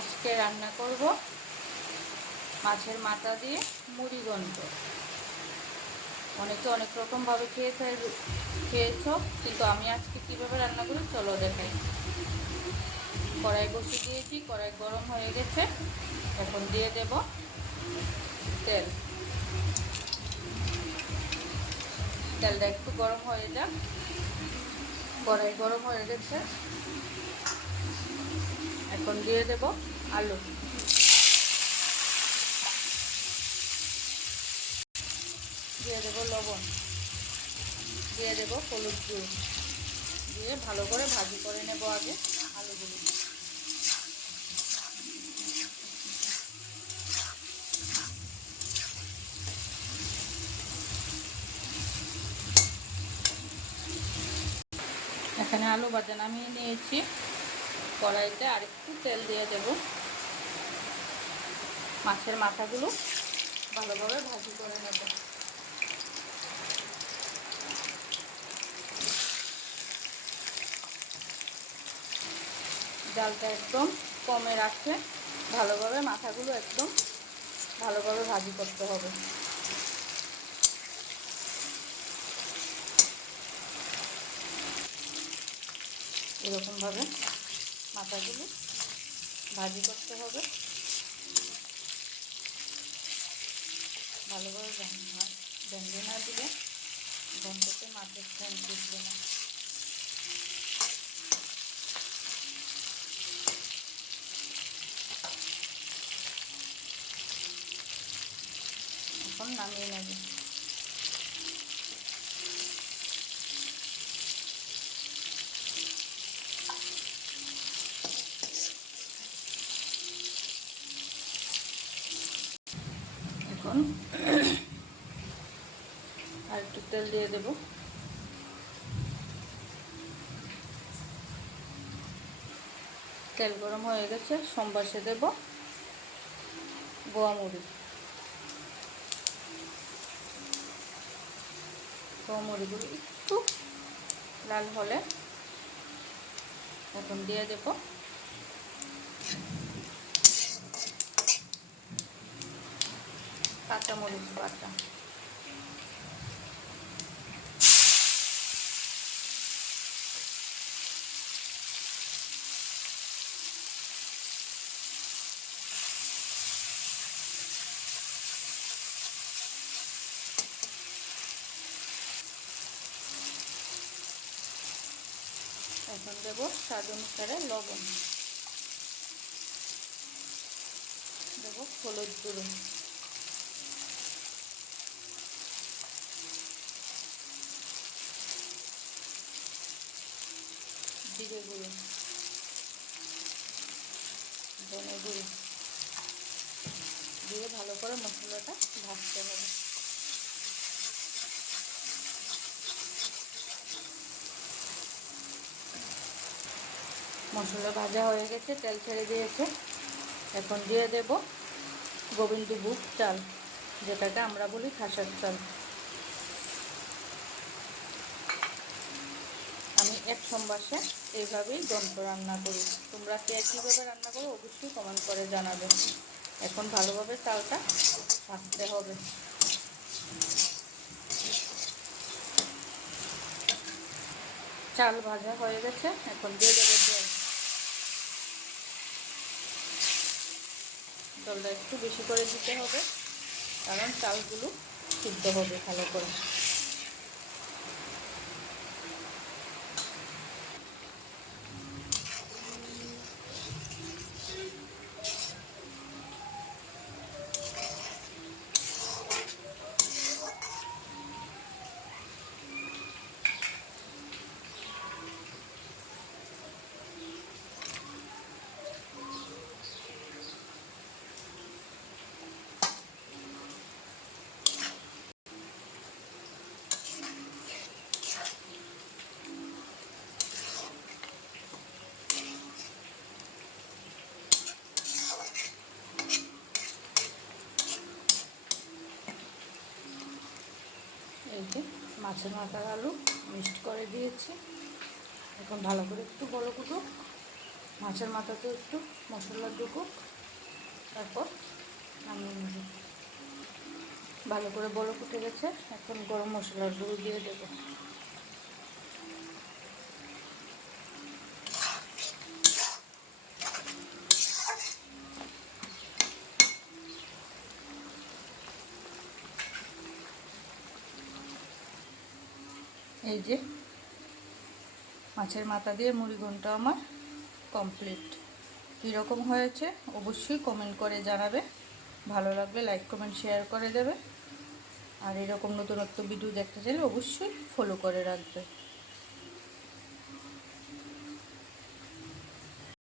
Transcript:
আজকে রান্না করব মাছের মাথা দিয়ে মুড়ি ঘন্ট। অনেকে অনেক রকমভাবে খেয়েছো, কিন্তু আমি আজকে কীভাবে রান্না করি চলো দেখাই। কড়াই বসিয়ে দিয়েছি, কড়াই গরম হয়ে গেছে। এখন দিয়ে দেব তেল। তেলটা একটু গরম হয়ে যাক। কড়াই গরম হয়ে গেছে, এখন দিয়ে দেব আলু। দিয়ে দেব লবণ, দিয়ে দেব হলুদ গুঁড়ো, দিয়ে ভালো করে ভাজি করে নেব আগে আলুগুলো। এখানে আলু ভাজা নামিয়ে নিয়েছি। কড়াইতে আরেকটু তেল দিয়ে দেব। মাছের মাথাগুলো ভালোভাবে ভাজি করে নেব। জালটা একদম কমে রাখে ভালোভাবে মাথাগুলো একদম ভালোভাবে ভাজি করতে হবে। এরকমভাবে মাথাগুলো ভাজি করতে হবে। ভালোভাবে ভেঙে না দিলে ঘন্টতে মাছের ফোন তুলবে না। এখন নামিয়ে নেব। এখন আর একটু তেল দিয়ে দেব। তেল গরম হয়ে গেছে, সম্বাসে দেব গোয়ামুড়ি। গোয়ামুড়িগুলো একটু লাল হলে এখন দিয়ে দেব কাঁচামরিচ বাটা। এখন দেব স্বাদ অনুসারে লবণ, দেব হলুদ গুঁড়ো, জিরে গুঁড়ো, ধনে গুঁড়ো দিয়ে ভালো করে মশলাটা ভাজতে হবে। মশলা ভাজা হয়ে গেছে, তেল ছেড়ে দিয়েছে। এখন দিয়ে দেব গোবিন্দভোগ চাল, যেটাকে আমরা বলি খাসার চাল। আমি এক সম্বাসে এইভাবেই ঘন্ট রান্না করি। তোমরা কে কীভাবে রান্না করো অবশ্যই কমেন্ট করে জানাবে। এখন ভালোভাবে চালটা ভাজতে হবে। চাল ভাজা হয়ে গেছে, এখন দিয়ে দেবো জল। জলটা একটু বেশি করে দিতে হবে, কারণ চালগুলো সিদ্ধ হবে ভালো করে। এই যে মাছের মাথার আলু মিক্সড করে দিয়েছি। এখন ভালো করে একটু বড় ফুটুক, মাছের মাথাতে একটু মশলা ঢুকুক, তারপর নামিয়ে নেব। ভালো করে বরফ উঠে গেছে, এখন গরম মশলার গুঁড়ো দিয়ে দেবো। এই যে মাছের মাথা দিয়ে মুড়ি ঘন্ট আমার কমপ্লিট। কীরকম হয়েছে অবশ্যই কমেন্ট করে জানাবে। ভালো লাগলে লাইক কমেন্ট শেয়ার করে দেবে। আর এরকম নতুনত্ব ভিডিও দেখতে চাইলে অবশ্যই ফলো করে রাখবে।